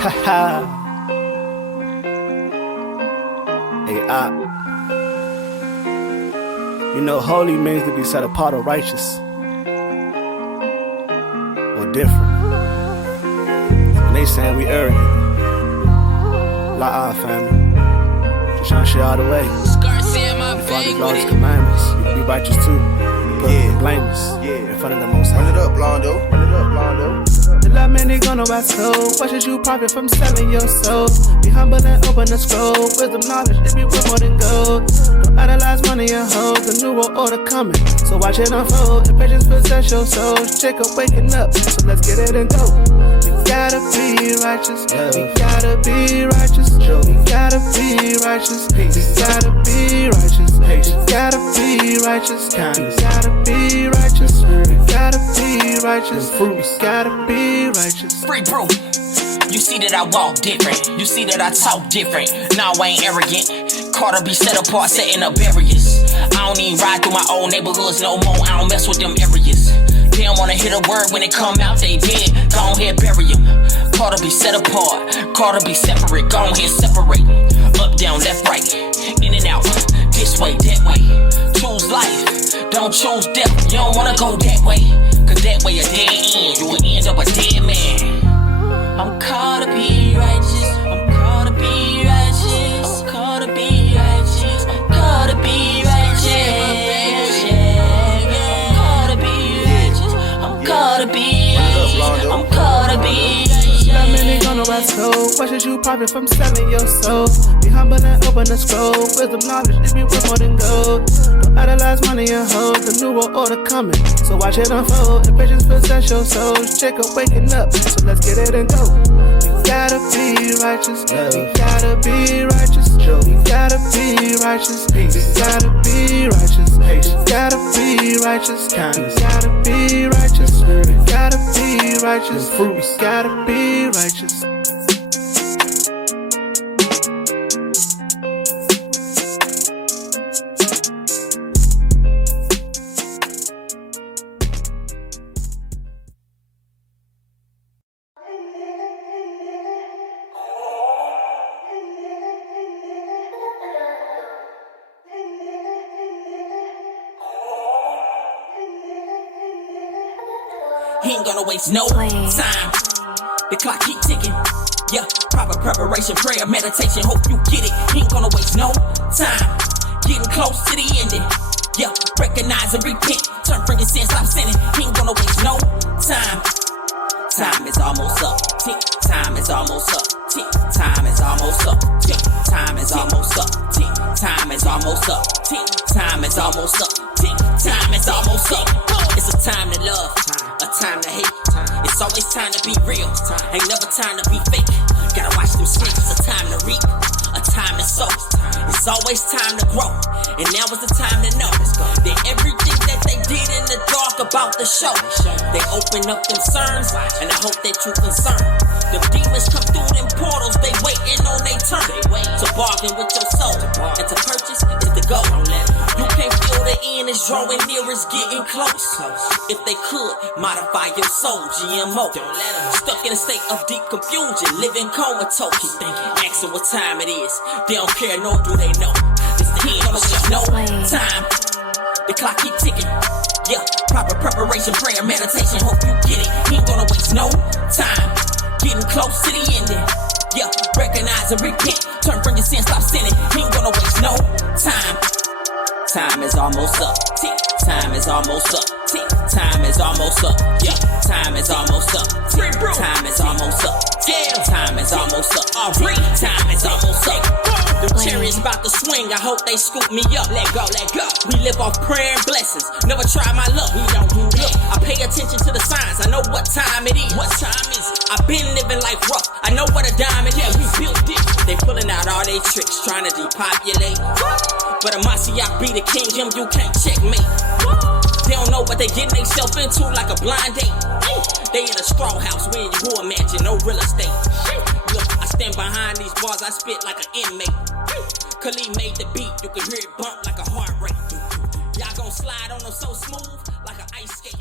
Haha. Hey, you know, holy means to be set apart or righteous or different. And they saying we arrogant. Family. Just trying to share all the way. You follow the laws and commandments. You can be righteous too. Perfect, blameless. In front of the Most High. Run it up, Blondo. The love many gonna rise slow. What should you profit from selling your soul? Be humble and open the scroll. Wisdom, knowledge, it be worth more than gold. Don't idolize money and hoes. The new world order coming, so watch it unfold. And patience possess your soul. Check up, waking up, so let's get it and go. We gotta be righteous. We gotta be righteous. We gotta be righteous. We gotta be righteous. We gotta be righteous. We gotta be righteous. We gotta be righteous. We gotta be righteous. Free bro. You see that I walk different. You see that I talk different. Now I ain't arrogant. Carter be set apart, setting up barriers. I don't even ride through my old neighborhoods no more. I don't mess with them areas. They don't wanna hear a word when it come out, they dead. Go ahead, bury them. Carter be set apart. Carter be separate. Go ahead, separate. Up, down, left, right. In and out. This way, that way. Choose life. Don't choose death. You don't wanna go that way. Cause that way a dead end. You will end up a dead man. I'm called to be righteous. I'm called to be righteous. I'm called to be righteous. I'm called to be righteous. I'm called to be righteous. I'm called to be righteous. I'm called to be righteous. Not many gonna rise slow. What should you profit from selling your soul? Be humble and open the scroll. Wisdom, knowledge, it be worth more than gold. Don't idolize money and hoes. The new world order coming, so watch it unfold. And patience possess your soul. Check up, waking up, so let's get it and go. We gotta be righteous. We gotta be righteous. We gotta be righteous. We gotta be righteous. We gotta be righteous. We gotta be righteous. We gotta be righteous. We gotta be righteous. He ain't gonna waste no time. The clock keep ticking. Yeah, proper preparation, prayer, meditation. Hope you get it. He ain't gonna waste no time. Getting close to the ending. Yeah, recognize and repent. Turn from your sins, stop sinning. He ain't gonna waste no time. Time is almost up. Tick. Time is almost up. Tick. Time is almost up. Tick. Time is almost up. Tick. Time is almost up. Tick. Time is almost up. Tick. Time is almost up. It's a time to love, a time to hate. It's always time to be real. Ain't never time to be fake. Gotta watch them snakes. It's a time to reap, a time to sow. It's always time to grow. And now is the time to know that everything that they did in the dark about the show, they open up them cerns, and I hope that you concerned. The demons come through them portals, they waiting on their turn to bargain with your soul, and to purchase is the goal. You can't feel the end is drawing near, it's getting close. If they could modify your soul, GMO. Stuck in a state of deep confusion, living comatose. Asking what time it is, they don't care, nor do they know. It's the end, no time. The clock keep ticking. Yeah, proper preparation, prayer, meditation. Hope you get it. He ain't gonna waste no time. Getting close to the ending. Yeah, recognize and repent. Turn from your sins, stop sinning. He ain't gonna waste no time. Time is almost up. Tick. Time is almost up. Tick. Time is almost up. Yeah. Time is almost up. Tick. Time is almost up. Yeah. Time is almost up. Time is almost up. The chariots about to swing. I hope they scoop me up. Let go, let go. We live off prayer and blessings. Never try my luck. We don't do that. I pay attention to the signs. I know what time it is. What time is it? I've been living life rough. I know what a diamond is. We built it. They pulling out all their tricks, trying to depopulate. But a Masiach be the king, him you can't check me. They don't know what they getting themselves into like a blind date. They in a straw house, we in your mansion, no real estate. Look, I stand behind these bars, I spit like an inmate. Khalid made the beat, you can hear it bump like a heart rate. Y'all gon' slide on them so smooth like an ice skate.